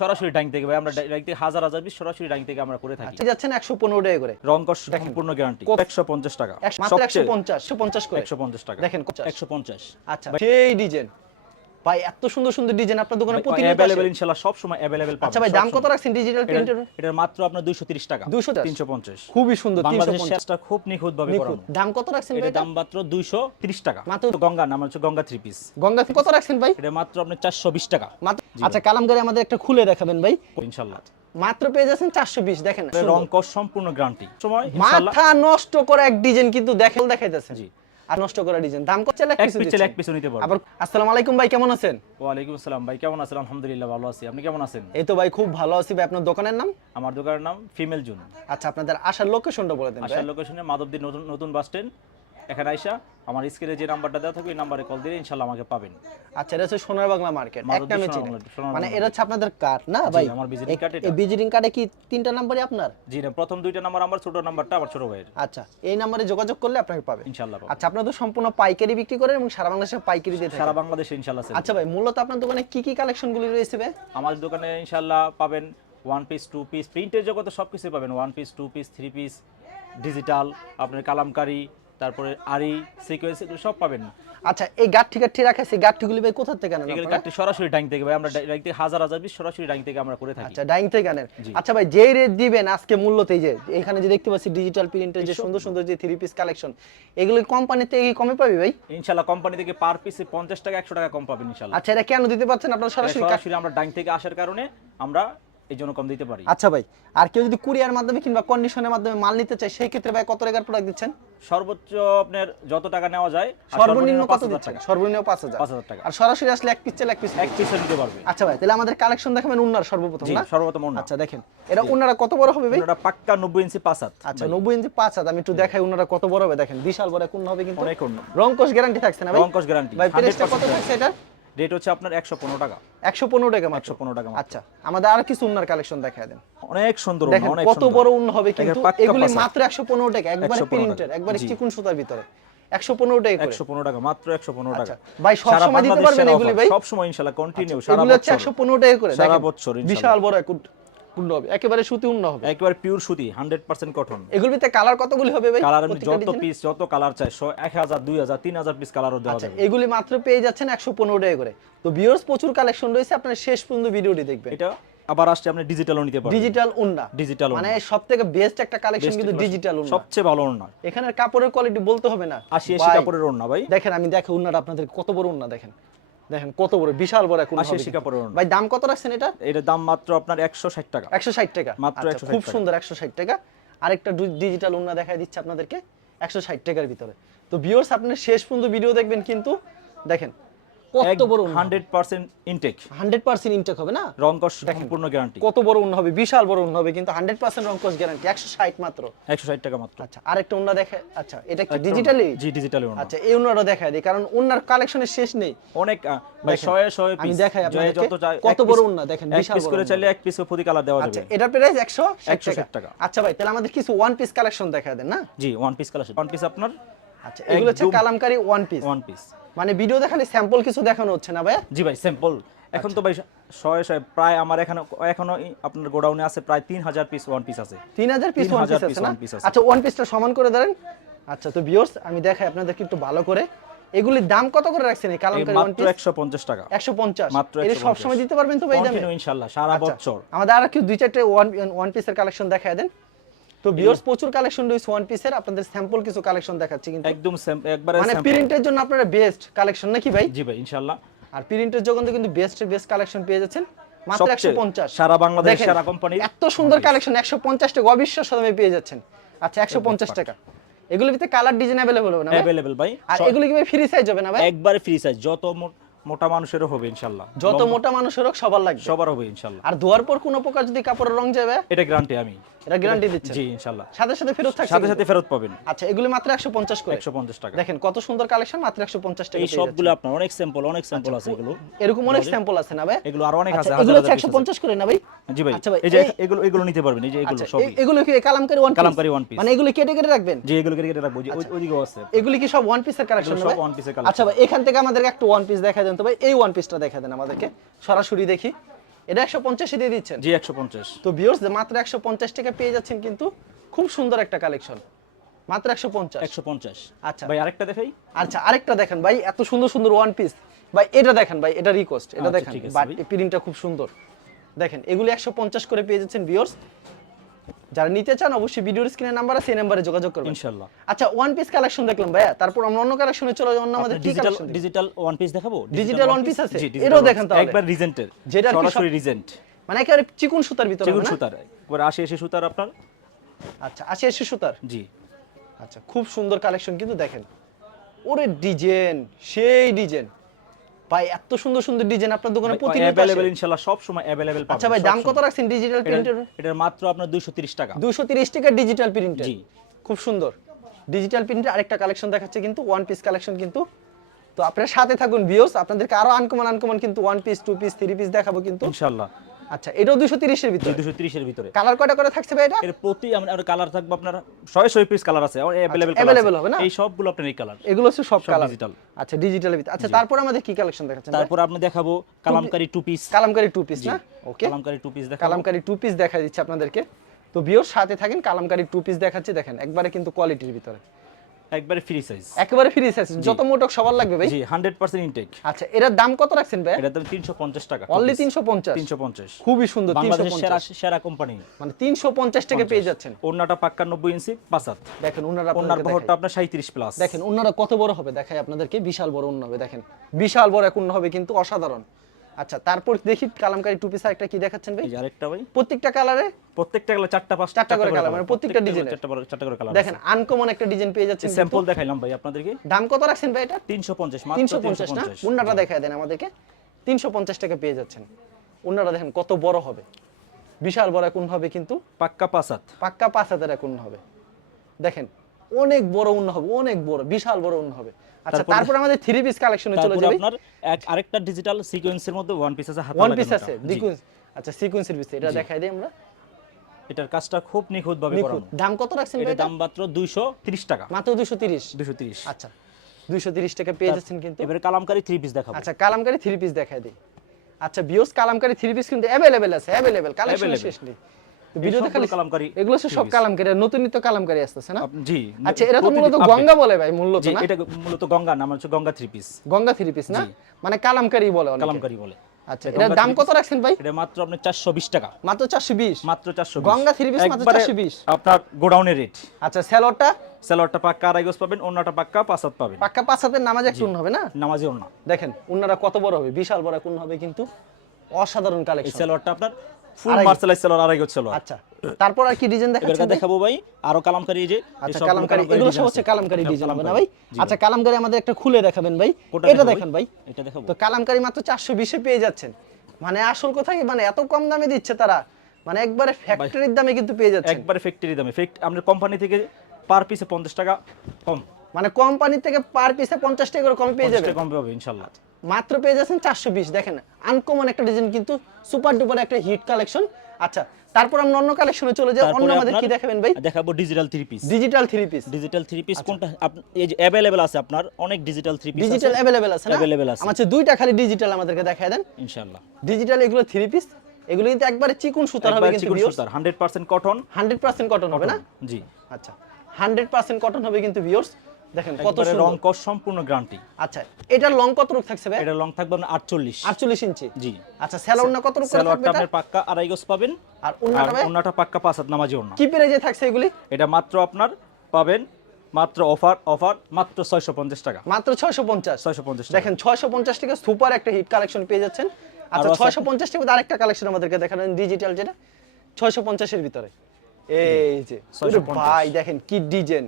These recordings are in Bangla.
সরাসরি ডাইং থেকে ভাই, আমরা ডাইং থেকে হাজার হাজার পিস সরাসরি ডাইং থেকে আমরা করে থাকি। যাচ্ছেন 115 টাকা করে, রং কস সম্পূর্ণ গ্যারান্টি। 150 টাকা মাত্র 150 করে 150 টাকা দেখেন 150। আচ্ছা সেই ডিজাইন ভাই, এত সুন্দর সুন্দর ডিজাইন আপনার দোকানে প্রতিনিয়ত अवेलेबल ইনশাআল্লাহ সব সময় अवेलेबल পাবেন। আচ্ছা ভাই, দাম কত রাখছেন ডিজিটাল প্রিন্টের? এটা মাত্র আপনার 230 টাকা 350 350। খুবই সুন্দর। বাংলাদেশের শেষটা খুব নিখুঁত ভাবে করানো। দাম কত রাখছেন ভাই? এটা দাম মাত্র 230 টাকা মাত্র। গঙ্গা নাম হচ্ছে গঙ্গা 3 পিস। গঙ্গা কত রাখছেন ভাই? এটা মাত্র আপনি 420 টাকা মাত্র। আচ্ছা কালামকারী আমাদের একটা খুলে দেখাবেন ভাই ইনশাআল্লাহ। মাত্র পেয়ে যাচ্ছেন 420। দেখেন রং কস সম্পূর্ণ গ্যারান্টি সময় ইনশাআল্লাহ। মাথা নষ্ট করা এক ডিজাইন কিন্তু দেখাইতেছেন। জি। আর নষ্ট করা ডিজাইন দাম কত? এক পিস নিতে পারবেন। আবার আসসালামু আলাইকুম ভাই, কেমন আছেন? ওয়া আলাইকুম আসসালাম ভাই, কেমন আছেন? আলহামদুলিল্লাহ ভালো আছি, আপনি কেমন আছেন? এই তো ভাই খুব ভালো আছি ভাই। আপনার দোকানের নাম? আমার দোকানের নাম ফিমেল জুন। আচ্ছা আপনাদের আসার লোকেশনটা বলে দেন ভাই। আসার লোকেশনে মাধবদী নতুন বাস স্ট্যান্ড। এখানে আইসা আমার স্ক্রিনে যে নাম্বারটা দেওয়া থাকবে এই নম্বরে কল দিলে ইনশাআল্লাহ আমাকে পাবেন। আচ্ছা এটা হচ্ছে সোনার বাংলা মার্কেট, একটা মেচি। মানে বাংলা এটা হচ্ছে আপনাদের কার্ড না ভাই? আমার ভিজিটিং কার্ড। এই ভিজিটিং কার্ডে কি তিনটা নাম্বারই আপনার? জি না, প্রথম দুইটা নাম্বার আমার, ছোট নাম্বারটা আমার ছোট ভাইয়ের। আচ্ছা এই নম্বরে যোগাযোগ করলে আপনাকে পাবেন ইনশাআল্লাহ পাবেন। আচ্ছা আপনারা তো সম্পূর্ণ পাইকারি বিক্রি করেন এবং সারা বাংলাদেশে পাইকারি দিয়ে থাকেন? সারা বাংলাদেশে ইনশাআল্লাহ আছে। আচ্ছা ভাই মূলত আপনার দোকানে কি কি কালেকশনগুলি রয়েছে ভাই? আমার দোকানে ইনশাআল্লাহ পাবেন ওয়ান পিস, টু পিস, প্রিন্টের জগতে সবকিছু পাবেন। One piece, two piece, three piece, digital, আপনার কালামকারী, তারপরে আরি, সিকোয়েন্স, এগুলো সব পাবেন। আচ্ছা এই গাঠি রাখাছি, গাঠিগুলি ভাই কোথা থেকে আনেন এগুলো আপনারা? কাটতে সরাসরি ডাইং থেকে ভাই, আমরা ডাইং থেকে হাজার হাজার পিস সরাসরি ডাইং থেকে আমরা করে থাকি। আচ্ছা ডাইং থেকে আনেন। আচ্ছা ভাই যেই রেট দিবেন আজকে মূল্যতেই, যে এখানে যে দেখতে পাচ্ছি ডিজিটাল প্রিন্টের যে সুন্দর সুন্দর যে থ্রি পিস কালেকশন, এগুলো কোম্পানি থেকে কমে পাবি ভাই? ইনশাআল্লাহ কোম্পানি থেকে পার পিসে 50 টাকা 100 টাকা কম পাবেন ইনশাআল্লাহ। আচ্ছা এটা কেন দিতে পারছেন আপনারা সরাসরি? সরাসরি আমরা ডাইং থেকে আসার কারণে আমরা এই জন্য কম দিতে পারি। আচ্ছা ভাই আর কেউ যদি কুরিয়ার মাধ্যমে কিংবা কন্ডিশনের মাধ্যমে মাল নিতে চায় সেই ক্ষেত্রে ভাই কত টাকার প্রোডাক্ট দিচ্ছেন? সর্বোচ্চ আপনার যত টাকা নেওয়া যায়, সর্বনিম্ন কত 5000 দিচ্ছেন? টাকা। সর্বনিম্ন 5000 টাকা। আর সরাসরি আসলে এক পিস চাইলে এক পিস নিতে পারবে। আচ্ছা ভাই তাহলে আমাদের কালেকশন দেখাবেন উন্নার সর্বপ্রথম জি না? সর্বপ্রথম ওন্না। আচ্ছা দেখেন এটা উন্নারা কত বড় হবে ভাই? এটা পাক্কা 90 ইঞ্চি 5 হাত। আচ্ছা 90 ইঞ্চি 5 হাত। আমি একটু দেখাই উন্নারা কত বড় হবে। দেখেন বিশাল বড় কোন হবে কিন্তু অনেক ওন্না। রংকশ গ্যারান্টি থাকছে না ভাই? রংকশ গ্যারান্টি ভাই প্রাইসটা কত থাকছে এটা? রেট হচ্ছে আপনার 115 টাকা। 115 টাকা মাত্র। 115 টাকা। আচ্ছা আমাদের আর কিছু উন্নার কালেকশন দেখায় দেন। অনেক সুন্দর দেখেন ওন্না, অনেক কত বড় উন্না হবে কিন্তু এগুলি মাত্র 115 টাকা, একবারে 115 প্রিন্টেড, একবারে চিকন সুতার ভিতরে 115 টাকা করে। 115 টাকা মাত্র 115 টাকা। ভাই সব সময় দিতে পারবেন এগুলি ভাই? সব সময় ইনশাআল্লাহ কন্টিনিউ সারা এগুলো হচ্ছে বছর। 115 টাকা করে সারা দেখেন বছর ইনশাআল্লাহ। বিশাল বড় উন্না হবে, একেবারে সুতি উন্না হবে, একেবারে পিওর সুতি 100% কটন। এগুলোর ভিতরে কালার কতগুলি হবে ভাই? কালার যত পিস যত কালার চাই 1000 2000 3000 পিস কালারও দেওয়া আচ্ছা যাবে। এগুলি মাত্র পেয়ে যাচ্ছেন 115 টাকা করে। তো ভিউয়ার্স প্রচুর কালেকশন রয়েছে, আপনারা শেষ পর্যন্ত ভিডিওটি দেখবেন। এটা আবার আসছে আপনি ডিজিটালও নিতে পারবেন। ডিজিটাল উন্না, ডিজিটাল মানে সবথেকে বেস্ট একটা কালেকশন কিন্তু ডিজিটাল উন্না। সবচেয়ে ভালো ওন্না। এখানে কাপড়ের কোয়ালিটি বলতে হবে না, 80 কাপড়ের ওন্না ভাই। দেখেন আমি দেখে উন্নাটা আপনাদের কত বড় উন্না দেখেন, দেখেন কত বড় বিশাল বড় একটা উন্না হবে। 80 কাপড়ের ওন্না ভাই দাম কত রাখছেন এটা? এটার দাম মাত্র আপনার 160 টাকা। 160 টাকা মাত্র আচ্ছা, 160 খুব টাকা। সুন্দর 160 টাকা। আরেকটা ডিজিটাল উন্না দেখাই দিচ্ছে আপনাদেরকে 160 টাকার ভিতরে। তো ভিউয়ার্স আপনারা শেষ পর্যন্ত ভিডিও দেখবেন কিন্তু দেখেন কত বড় উন্না, 100% ইনটেক, 100% ইনটেক হবে না? রংকশ সম্পূর্ণ গ্যারান্টি। কত বড় উন্না হবে, বিশাল বড় উন্না হবে কিন্তু 100% রংকশ গ্যারান্টি, 160 মাত্র। 160 টাকা মাত্র। আচ্ছা আরেকটা উন্না দেখে, আচ্ছা এটা কি ডিজিটালি? জি ডিজিটালি ওন্না। আচ্ছা এই উন্নাটা দেখাই দিই কারণ উন্নার কালেকশনের শেষ নেই। অনেক ভাই 100 আমি পিস দেখাই আপনাদেরকে যত চাই কত বড় উন্না দেখেন, বিশাল পিস বড় করে উন্না। চাইলে এক পিস প্রতি কালার দেওয়া আচ্ছা যাবে। এটার প্রাইস 160 160 টাকা। আচ্ছা ভাই তাহলে আমাদের কিছু ওয়ান পিস কালেকশন দেখায় দেন না? জি one piece collection. One piece আপনার আচ্ছা এগুলো হচ্ছে Kalamkari one piece. One piece মানে ভিডিও দেখালে স্যাম্পল কিছু দেখানো হচ্ছে না ভাই? জি ভাই স্যাম্পল এখন তো ভাই 100 প্রায় আমার এখনো আপনার গোডাউনে আছে প্রায় 3000 পিস ওয়ান পিস আছে। 3000 পিস ওয়ান 3000 পিস আছে না? one piece আছে। আচ্ছা ওয়ান পিসটা সমান করে দেন। আচ্ছা তো ভিউয়ার্স আমি দেখাই আপনাদেরকে একটু ভালো করে, এগুলির দাম কত করে রাখছেন এই কালামকারী ওয়ান মাত্র পিস? 150 টাকা। 150 মাত্র এটা 150 সব সময় দিতে পারবেন তো ভাই দামে? কন্টিনিউ ইনশাআল্লাহ সারা বছর। আমাদের আর কি দুই চারটে ওয়ান পিসের কালেকশন দেখায় দেন। তো ভিউয়ার্স প্রচুর কালেকশন রয়েছে ওয়ান পিসের, আপনাদের স্যাম্পল কিছু কালেকশন দেখাচ্ছি কিন্তু একদম একবারে মানে প্রিন্টের জন্য আপনারা বেস্ট কালেকশন নাকি ভাই? জি ভাই ইনশাআল্লাহ। আর প্রিন্টের জগতে কিন্তু বেস্ট কালেকশন পেয়ে যাচ্ছেন মাত্র 150। সারা বাংলাদেশ দেখেন, সারা কোম্পানি এত সুন্দর কালেকশন 150 টাকা অবিশ্বাস্য দামে পেয়ে যাচ্ছেন। আচ্ছা 150 টাকা। এগুলোর ভিতরে কালার ডিজাইন अवेलेबल হবে না ভাই? अवेलेबल ভাই। আর এগুলো কি ভাই ফ্রি সাইজ হবে না ভাই? একবারে ফ্রি সাইজ, যত মোটা মানুষেরও হবে ইনশাআল্লাহ। যত মোটা মানুষের হোক সবার লাগবে, সবার হবে ইনশাআল্লাহ। আর ধোয়ার পর কোনো প্রকার যদি কাপড়ের রং যাবে এটা গ্যারান্টি আমি, এটা গ্যারান্টি দিচ্ছেন? জি ইনশাআল্লাহ। সাথে সাথে ফেরত থাকছে? সাথে সাথে ফেরত পাবেন। আচ্ছা এগুলো মাত্র 150 করে। 150 টাকা। দেখেন কত সুন্দর কালেকশন মাত্র 150 টাকা এই সবগুলো আপনার অনেক স্যাম্পল আছে এগুলো। এরকম অনেক স্যাম্পল আছে না ভাই? এগুলো আর অনেক আছে, এগুলো হাজার 150 করে না ভাই? জি ভাই। আচ্ছা ভাই এই যে এগুলো নিতে পারবেন, এই যে এগুলো আচ্ছা, সবই এগুলো কি Kalamkari one piece? Kalamkari one piece. মানে এগুলো কেটে কেটে রাখবেন? জি এগুলো কেটে রাখবো, ওইদিকেও আছে। এগুলি কি সব ওয়ান পিসের কালেকশন সব ওয়ান পিসের কালেকশন। আচ্ছা ভাই এখান থেকে আমাদেরকে একটা ওয়ান পিস দেখায় দেন তো ভাই, এই ওয়ান পিসটা দেখায় দেন আমাদেরকে সরাসরি দেখি। এটা 150 দিয়ে দিচ্ছেন। জি 150। তো ভিউয়ার্স মাত্র 150 টাকা পেয়ে যাচ্ছেন কিন্তু খুব সুন্দর একটা কালেকশন, মাত্র 150। 150। আচ্ছা ভাই আরেকটা দেখাই। আচ্ছা আরেকটা দেখেন ভাই, এত সুন্দর সুন্দর ওয়ান পিস ভাই, এটা দেখেন ভাই, এটা রিকোয়েস্ট, এটা আচ্ছা, দেখেন ঠিক আছে বাট ভাই। প্রিন্টটা খুব সুন্দর দেখেন, এগুলো 150 করে পেয়ে যাচ্ছেন ভিউয়ার্স। যারা নিতে চান অবশ্যই ভিডিওর স্ক্রিনে নাম্বার আছে, এই নাম্বারে যোগাযোগ করবেন ইনশাআল্লাহ। আচ্ছা ওয়ান পিস কালেকশন দেখলাম ভাইয়া, তারপর আমরা অন্য কালেকশনে চলে যাব। অন্য আমাদের কি digital collection digital one piece দেখাবো। Digital one piece আছে? জি, এটাও digital দেখান one piece। তাহলে। একবার রিজেন্টের, যেটা আর কি সরাসরি সব- রিজেন্ট, মানে একেবারে চিকন সুতার ভিতরে চিকন হবে না? সুতার, একবার 80 সুতার আপনার। আচ্ছা 80 সুতার। জি আচ্ছা খুব সুন্দর কালেকশন কিন্তু দেখেন, ওরে ডিজাইন, সেই ডিজাইন ভাই, এত সুন্দর সুন্দর ডিজাইন আপনার দোকানে প্রতিনিয়ত अवेलेबल আসে। ইনশাআল্লাহ সব সময় अवेलेबल পাবেন। আচ্ছা ভাই দাম কত রাখছেন ডিজিটাল প্রিন্টের? এটা মাত্র আপনার 230 টাকা। 230 টাকা ডিজিটাল প্রিন্টের। জি। খুব সুন্দর ডিজিটাল প্রিন্টের আরেকটা কালেকশন দেখাচ্ছে কিন্তু, ওয়ান পিস কালেকশন কিন্তু। তো আপনারা সাথে থাকুন ভিউয়ার্স, আপনাদেরকে আরো আনকমন কিন্তু one piece, two piece, three piece দেখাবো কিন্তু ইনশাআল্লাহ। আচ্ছা এটাও 230 এর জি ভিতরে। 230 এর ভিতরে। কালার কয়টা করে থাকছে ভাই এটা? এর প্রতি আর কালার থাকবে আপনার 100 পিস কালার আছে, अवेलेबल কালার available হবে না? এই সবগুলো আপনার এই কালার। এগুলো হচ্ছে সব সব কালার digital। আচ্ছা ডিজিটালের ভিতরে। আচ্ছা তারপর আমাদের কি কালেকশন দেখাচ্ছেন ভাই? তারপর আপনি দেখাবো kalamkari two piece. Kalamkari two piece না? ওকে কালামকারী টু পিস দেখাবো। কালামকারী টু পিস দেখা দিচ্ছে আপনাদেরকে। তো ভিউয়ার সাথে থাকেন, কালামকারী টু পিস দেখাচ্ছে দেখেন, একবারে কিন্তু কোয়ালিটির ভিতরে, একবারে ফ্রি সাইজ। একেবারে ফ্রি সাইজ, যত মোটক সবার লাগবে ভাই। জি 100% ইনটেক। আচ্ছা এটার দাম কত রাখছেন ভাই? এটা দাম 350 টাকা। অনলি 350। 350। খুবই সুন্দর, বাংলাদেশের সেরা 350 সেরা কোম্পানি। মানে 350 টাকা পেয়ে যাচ্ছেন। ওন্নাটা পাক্কা 90 ইঞ্চি পাঁচাত। দেখেন ওনারা ওন্নার আপনাদেরকে বহরটা দেখায়। আপনার 37 প্লাস। দেখেন ওনারা কত বড় হবে দেখাই আপনাদেরকে, বিশাল বড় ওন্না হবে দেখেন, বিশাল বড় এক ওন্না হবে কিন্তু অসাধারণ। আচ্ছা তারপর দেখি কালামকারী টু পিস একটা কি দেখাচ্ছেন ভাই? এই যে আরেকটা ভাই, প্রত্যেকটা কালারে প্রত্যেকটা কালার চারটা করে কালার, মানে প্রত্যেকটা ডিজাইনের চারটা করে কালার। দেখেন আনকমন একটা ডিজাইন পেয়ে যাচ্ছেন কিন্তু। স্যাম্পল দেখাইলাম ভাই আপনাদেরকে। দাম কত রাখছেন ভাই এটা? 350 মাত্র 350 না? 350। উন্নাটা দেখায় দেন আমাদেরকে, 350 টাকা পেয়ে যাচ্ছেন। উন্নাটা দেখেন কত বড় হবে, বিশাল বড় এক উন্ন হবে কিন্তু, পাক্কা পাঁচাত। পাক্কা 5000 এক উন্ন হবে দেখেন, অনেক বড় উন্ন হবে, অনেক বড়, বিশাল বড় উন্ন হবে। আচ্ছা তারপর আমাদের থ্রি পিস কালেকশনে চলে তারপর যাই। আপনার আরেকটা ডিজিটাল সিকোয়েন্সের মধ্যে ওয়ান পিস আছে, হাতে ওয়ান লাগানো পিস এটা। আছে জি। দেখুন। আচ্ছা সিকোয়েন্সের পিস এটা দেখাই দিই আমরা। এটার কাজটা খুব নিখুঁত ভাবে নিখুঁত। করানো। দাম কত রাখছেন ভাই এটার এটা? দাম মাত্র 230 টাকা। মাত্র 230। 230। আচ্ছা 230 টাকা পেয়ে যাচ্ছেন কিন্তু। এবারে কালামকারী থ্রি পিস দেখাবো। আচ্ছা কালামকারী থ্রি পিস দেখাই দিই। আচ্ছা বিওস কালামকারী থ্রি পিস কিন্তু अवेलेबल আছে, अवेलेबल কালেকশন Available। শেষ নেই। তো ভিডিও সবগুলো দেখালে কালামকারী এগুলো হচ্ছে সব three piece। কালামকারী, নতুন নিত্য কালামকারী আসতেছে না? জি। আচ্ছা এটা তো প্রতিদিন মূলত update। গঙ্গা বলে ভাই মূলত জি না? এটা মূলত গঙ্গা নাম হচ্ছে Ganga three piece. Ganga three piece না? মানে কালামকারী বলে অনেকে। কালামকারী বলে। আচ্ছা এটা এটার গঙ্গা দাম three কত piece। রাখছেন ভাই? এটা মাত্র আপনি 420 টাকা। মাত্র 420। মাত্র 420। গঙ্গা three piece মাত্র একবারে 420। আপনার গোডাউনের রেট। আচ্ছা সেলরটা সেলরটা পাক্কা আড়াই গজ পাবেন, ওন্নাটা পাক্কা পাঁচাত পাবেন। পাক্কা 5000 নামাজ একটু হবে না? নামাজি ওন্না। দেখেন উন্নারা কত বড় হবে, বিশাল বড় কোন হবে কিন্তু, অসাধারণ এই কালেকশন। সেলরটা আপনার ফুল আড়াই গজ। মার্শালাইজ সেলর, আড়াই গজ সেলর। আচ্ছা তারপর আর কি ডিজাইন এবার দেখাচ্ছেন ভাই? দেখাবো ভাই আরো কালামকারী, এই যে আচ্ছা সবগুলো কালামকারী, এগুলো সব design হচ্ছে আছে। কালামকারী ডিজাইন হবে না ভাই? জি আচ্ছা কালামকারী আমাদের একটা খুলে দেখাবেন ভাই, কোনটা এটা দেখাবো দেখেন ভাই। এটা দেখাবো। তো কালামকারী মাত্র 420 এ পেয়ে যাচ্ছেন, মানে আসল কথা কি, মানে এত কম দামে দিচ্ছে তারা, মানে একবারে ফ্যাক্টরির দামে কিন্তু পেয়ে যাচ্ছেন। একবারে ফ্যাক্টরি দামে, আমাদের কোম্পানি থেকে পার পিসে 50 টাকা কম। মানে কোম্পানি থেকে পার পিসে 50 টাকা করে কম পেয়ে 50 যাবেন, টাকা কম পাবে ইনশাআল্লাহ। মাত্র পেয়ে যাচ্ছেন 420। দেখেন আনকমন একটা ডিজাইন কিন্তু, সুপার ডুপার একটা হিট কালেকশন। আচ্ছা তারপর আমরা অন্য কালেকশনে চলে যাই। অন্য তারপরে আমাদের কি আপনার দেখাবেন ভাই? দেখাবো digital three piece. Digital three piece. Digital three piece কোনটা এই যে अवेलेबल আছে আপনার, অনেক ডিজিটাল থ্রি পিস আছে। ডিজিটাল अवेलेबल আছে না? Available আছে। আমার দুইটা খালি ডিজিটাল আমাদেরকে দেখায় দেন। ইনশাআল্লাহ। ডিজিটাল এগুলো থ্রি পিস, এগুলো কিন্তু একবারে চিকন সুতার হবে একবার কিন্তু চিকন ভিউয়ার্স। সুতার 100% কটন। 100% কটন হবে না? জি। আচ্ছা 100% কটন হবে কিন্তু ভিউয়ার্স, দেখেন কত একবারে রং সুন্দর। কস সম্পূর্ণ গ্যারান্টি। আচ্ছা এটার লং কত রূপ থাকছে ভাই? এটা লং থাকবে আপনার 48। 48 ইঞ্চি। জি। আচ্ছা সেলর না কত রূপ করে থাকবে সেলরটা এটা? আপনার পাক্কা আড়াই গজ পাবেন, আর আর ওন্নাটা ভাই ওন্নাটা পাক্কা পাঁচাত নামাজি ওন্না। কি প্রাইজে থাকছে এগুলি? এটা মাত্র আপনার পাবেন মাত্র অফার মাত্র 650 টাকা। মাত্র 650। 650 টাকা। দেখেন 650 টাকা সুপার একটা হিট কালেকশন পেয়ে যাচ্ছেন। আচ্ছা আরো আছে। 650 টাকা আরেকটা কালেকশন আমাদেরকে দেখালেন ডিজিটাল, যেটা 650 এর ভিতরে। এই যে 650 ভাই দেখেন কি ডিজাইন,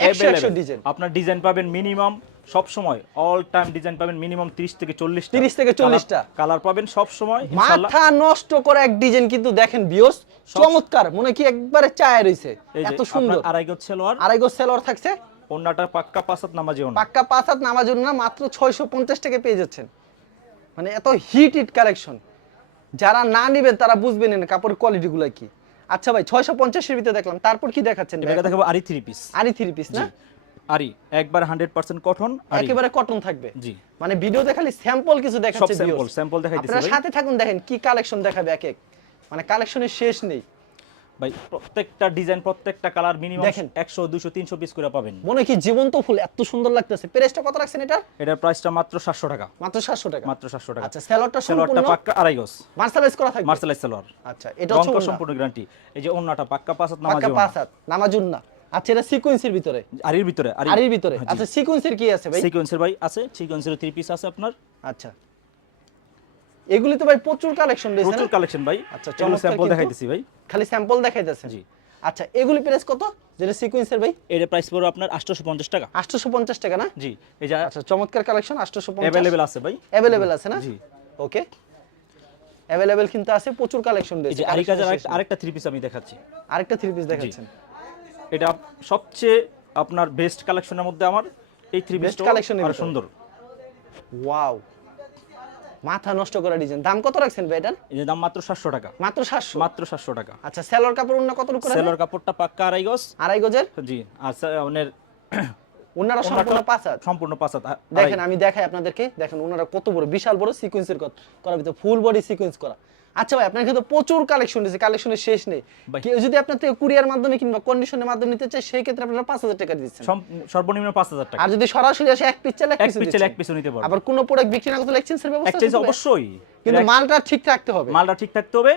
100 ডিজাইন। আপনার ডিজাইন পাবেন মিনিমাম সব সময়, অল টাইম ডিজাইন পাবেন মিনিমাম 30 থেকে 40 টা। 30 থেকে 40 টা। কালার পাবেন সব সময় ইনশাআল্লাহ। মাথা নষ্ট করা এক ডিজাইন কিন্তু দেখেন বিয়স, চমৎকার, মনে কি একবারে চায় রইছে, এই যে এত সুন্দর। আপনার আড়াই গজ সেলোয়ার, আড়াই গজ সেলর থাকছে, ওন্নাটা পাক্কা পাঁচাত নামাজি ওন্না। পাক্কা 5 হাত নামার জন্য মাত্র 650 টাকা পেয়ে যাচ্ছেন। মানে এত হিট কালেকশন, যারা না নেবেন তারা বুঝবেন না কাপড়ের কোয়ালিটি গুলো কি। আচ্ছা ভাই 650 এর ভিতরে দেখলাম, তারপর কি দেখাচ্ছেন? এটা দেখাবো আরি থ্রি পিস। আরি থ্রি পিস না? আরি একবার 100% কটন আরি একেবারে কটন থাকবে। জি মানে ভিডিওতে খালি স্যাম্পল কিছু সব দেখাচ্ছে স্যাম্পল viewers। স্যাম্পল দেখাইতেছি আপনারা ভাই। সাথে থাকুন, দেখেন কি কালেকশন দেখাবে এক এক, মানে কালেকশনের শেষ নেই ভাই প্রত্যেকটা ডিজাইন প্রত্যেকটা কালার মিনিমাম দেখেন। 100 200 300 পিস করে পাবেন। মনে হয় কি জীবন্ত ফুল, এত সুন্দর লাগতেছে। প্রাইসটা কত রাখছেন এটা? এটার প্রাইসটা মাত্র 700 টাকা, মাত্র 700 টাকা। মাত্র 700 টাকা। আচ্ছা, সেলরটা সালোয়ারটা সম্পূর্ণ পাক্কা আড়াই গজ মার্শালাইজ করা থাকবে। মার্শালাইজ সালোয়ার। আচ্ছা, এটা হচ্ছে রংটা ওড়না, সম্পূর্ণ গ্যারান্টি। এই যে ওন্নাটা পাক্কা পাঁচ হাত পাক্কা নামাজি 5 হাত নামাজুন না। আচ্ছা, এটা সিকোয়েন্সের ভিতরে, আরির ভিতরে আরির ভিতরে। আচ্ছা, সিকোয়েন্সের কি আছে ভাই? সিকোয়েন্সের ভাই আছে, সিকোয়েন্সের 3 পিস আছে আপনার। আচ্ছা, এগুলি তো ভাই প্রচুর কালেকশন রয়েছে না? প্রচুর কালেকশন ভাই। আচ্ছা, চলো চমৎকার স্যাম্পল কিন্তু। দেখাইতেছি ভাই। খালি স্যাম্পল দেখাইতেছেন? জি। আচ্ছা, এগুলি প্রাইস কত যেটা সিকোয়েন্সের ভাই? এর প্রাইস পড়বে আপনার 850 টাকা। 850 টাকা না? জি, এই যে আচ্ছা, চমৎকার কালেকশন। 850 अवेलेबल আছে ভাই। अवेलेबल আছে না? জি। ওকে, अवेलेबल কিন্তু আছে, প্রচুর কালেকশন এই রয়েছে। যে আরি কাজের আরেকটা 3 পিস আমি দেখাচ্ছি। আরেকটা 3 পিস দেখাচ্ছেন। এটা সবচেয়ে আপনার বেস্ট কালেকশনের মধ্যে আমার এই 3 Best পিসটা collection এর আর ভিতরে। সুন্দর। ওয়াও, মাথা নষ্ট করা ডিজাইন। দাম কত রাখছেন ভাই এটার? এই যে দাম মাত্র 700 টাকা, মাত্র 700। মাত্র 700 টাকা। আচ্ছা, সেলর কাপড় ওন্না কত করে? সেলর কাপড়টা পাক্কা আড়াই গজ। আড়াই গজের। জি, আর ওনের ওন্নারা সম্পূর্ণ 5 হাত। সম্পূর্ণ 5 হাত। দেখেন, আমি দেখাই আপনাদেরকে, দেখেন ওনারা কত বড়, বিশাল বড় সিকোয়েন্সের করা ভিতরে ফুল বডি সিকোয়েন্স করা। আচ্ছা ভাই, আপনার কিন্তু প্রচুর কালেকশন রয়েছে, কালেকশনের শেষ নেই। ভাই। কেউ যদি আপনার থেকে কুরিয়ার মাধ্যমে কিংবা কন্ডিশনের মাধ্যমে নিতে চায়, সেই ক্ষেত্রে আপনারা 5000 টাকা দিচ্ছেন। সর্বনিম্ন 5000 টাকা। আর যদি সরাসরি আসে এক পিস চাইলে এক এক পিস পিস দিচ্ছেন। এক পিস নিতে পারবে। আবার কোনো প্রোডাক্ট বিক্রি না করতে এক্সচেঞ্জের ব্যবস্থা এক্সচেঞ্জ থাকবে? অবশ্যই, কিন্তু মালটা ঠিক রাখতে হবে। মালটা ঠিক থাকতে হবে।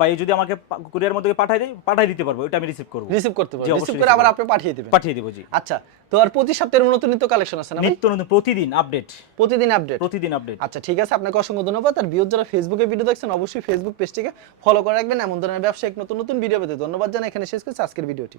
ভাই যদি আমাকে কুরিয়ার মধ্যে পাঠাই দিতে পারবো, ওটা আমি রিসিভ করব। রিসিভ করতে জি, পারবেন, অবশ্যই রিসিভ করে receive আবার করব। আপনি পাঠিয়ে দিবেন। পাঠিয়ে দেব। জি, আচ্ছা, তো আর প্রতি সপ্তাহের নতুন নিত্য কালেকশন আছে না ভাই? নিত্য নতুন প্রতিদিন আপডেট, প্রতিদিন আপডেট। প্রতিদিন আপডেট। আচ্ছা, ঠিক আছে, আপনাকে অসংখ্য ধন্যবাদ। আর ভিউয়ার যারা ফেসবুকে ভিডিও দেখছেন, অবশ্যই ফেসবুক পেজটিকে ফলো করে রাখবেন। এমন ধরনের ব্যবসায়িক নতুন নতুন ভিডিও পেতে ধন্যবাদ জানাই। এখানে শেষ করছি আজকের ভিডিওটি।